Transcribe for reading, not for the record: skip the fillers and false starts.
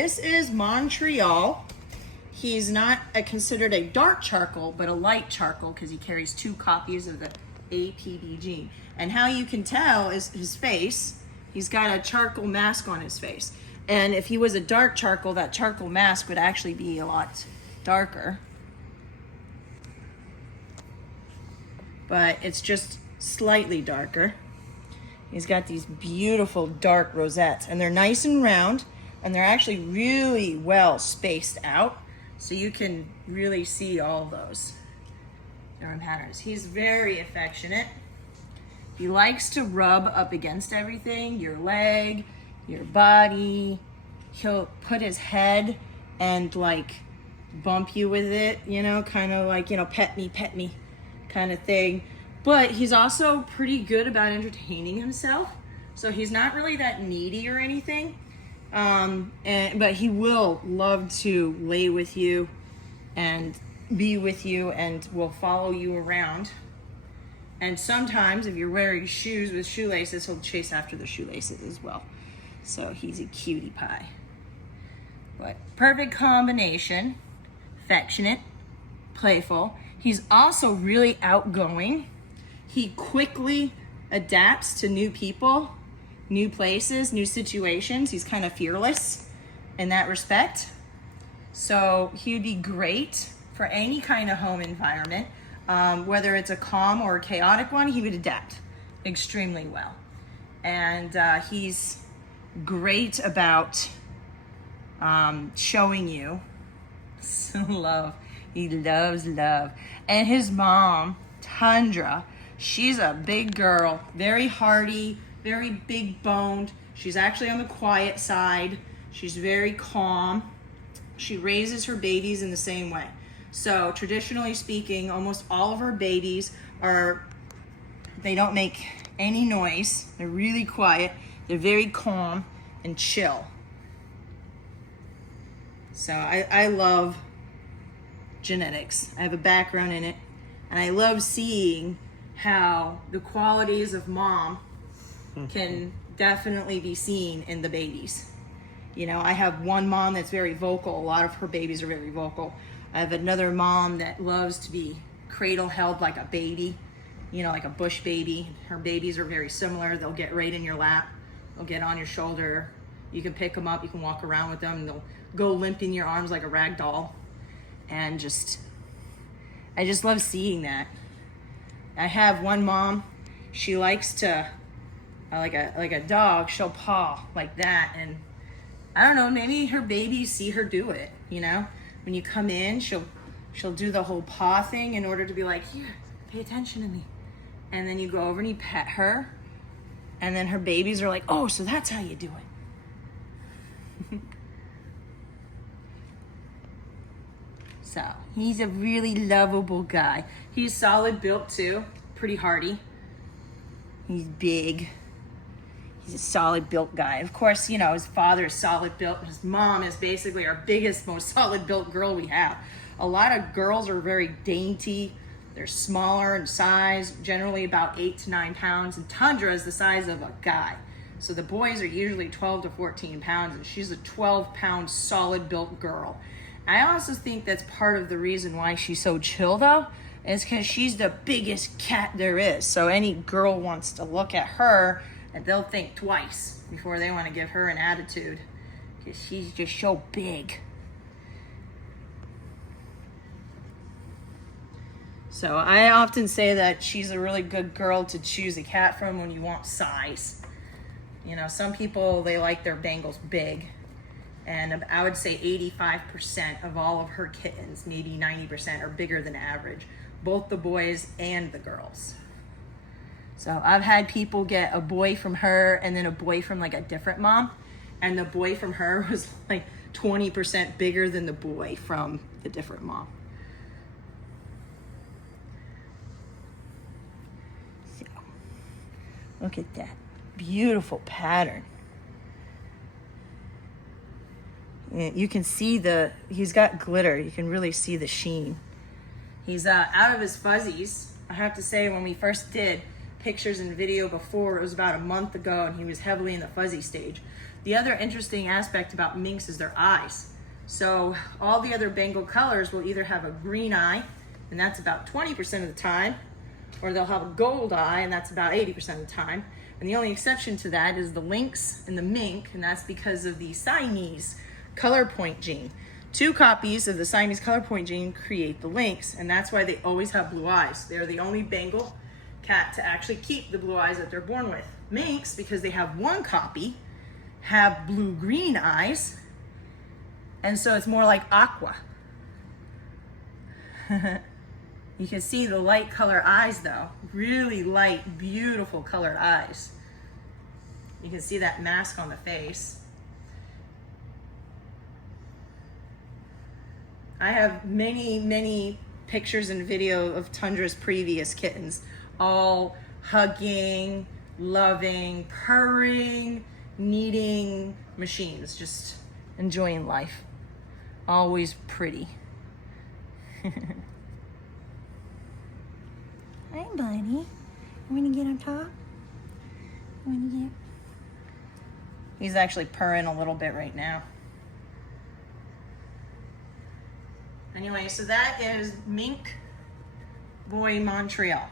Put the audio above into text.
This is Montreal. He's not considered a dark charcoal, but a light charcoal because he carries 2 copies of the APB gene. And how you can tell is his face. He's got a charcoal mask on his face. And if he was a dark charcoal, that charcoal mask would actually be a lot darker. But it's just slightly darker. He's got these beautiful dark rosettes, and they're nice and round, and they're actually really well spaced out, so you can really see all those different patterns. He's very affectionate. He likes to rub up against everything, your leg, your body. He'll put his head and like bump you with it, you know, kind of like, you know, pet me kind of thing. But he's also pretty good about entertaining himself. So he's not really that needy or anything. But he will love to lay with you and be with you and will follow you around. And sometimes if you're wearing shoes with shoelaces, he'll chase after the shoelaces as well. So he's a cutie pie. But perfect combination, affectionate, playful. He's also really outgoing. He quickly adapts to new people, new places, new situations. He's kind of fearless in that respect. So he would be great for any kind of home environment. Whether it's a calm or a chaotic one, he would adapt extremely well. And he's great about showing you love. He loves love. And his mom, Tundra, she's a big girl, very hearty, very big boned. She's actually on the quiet side. She's very calm. She raises her babies in the same way. So traditionally speaking, almost all of her babies they don't make any noise. They're really quiet. They're very calm and chill. So I love genetics. I have a background in it, and I love seeing how the qualities of mom can definitely be seen in the babies. You know, I have one mom that's very vocal. A lot of her babies are very vocal. I have another mom that loves to be cradle held like a baby, you know, like a bush baby. Her babies are very similar. They'll get right in your lap. They'll get on your shoulder. You can pick them up. You can walk around with them. And they'll go limp in your arms like a rag doll. And I just love seeing that. I have one mom, she likes to, like a dog, she'll paw like that. And I don't know, maybe her babies see her do it, you know? When you come in, she'll do the whole paw thing in order to be like, here, pay attention to me. And then you go over and you pet her. And then her babies are like, oh, so that's how you do it. So he's a really lovable guy. He's solid built too, pretty hardy. He's big. He's a solid built guy. Of course, you know, his father is solid built. His mom is basically our biggest, most solid built girl we have. A lot of girls are very dainty. They're smaller in size, generally about 8 to 9 pounds. And Tundra is the size of a guy. So the boys are usually 12 to 14 pounds, and she's a 12-pound solid built girl. I also think that's part of the reason why she's so chill, though, is because she's the biggest cat there is. So any girl wants to look at her, and they'll think twice before they want to give her an attitude, because she's just so big. So I often say that she's a really good girl to choose a cat from when you want size. You know, some people, they like their Bengals big. And I would say 85% of all of her kittens, maybe 90%, are bigger than average. Both the boys and the girls. So I've had people get a boy from her and then a boy from like a different mom. And the boy from her was like 20% bigger than the boy from the different mom. So, look at that beautiful pattern. You can see he's got glitter. You can really see the sheen. He's out of his fuzzies. I have to say, when we first did pictures and video before, it was about a month ago, and he was heavily in the fuzzy stage. The other interesting aspect about minks is their eyes. So all the other Bengal colors will either have a green eye, and that's about 20% of the time, or they'll have a gold eye, and that's about 80% of the time. And the only exception to that is the lynx and the mink, and that's because of the Siamese color point gene. 2 copies of the Siamese color point gene create the lynx, and that's why they always have blue eyes. They're the only Bengal cat to actually keep the blue eyes that they're born with. Minks, because they have 1 copy, have blue-green eyes, and so it's more like aqua. You can see the light color eyes though, really light, beautiful colored eyes. You can see that mask on the face. I have many pictures and video of Tundra's previous kittens, all hugging, loving, purring, kneading machines, just enjoying life. Always pretty. Hi, buddy. You want to get on top? You want to get? He's actually purring a little bit right now. Anyway, so that is Mink Boy Montreal.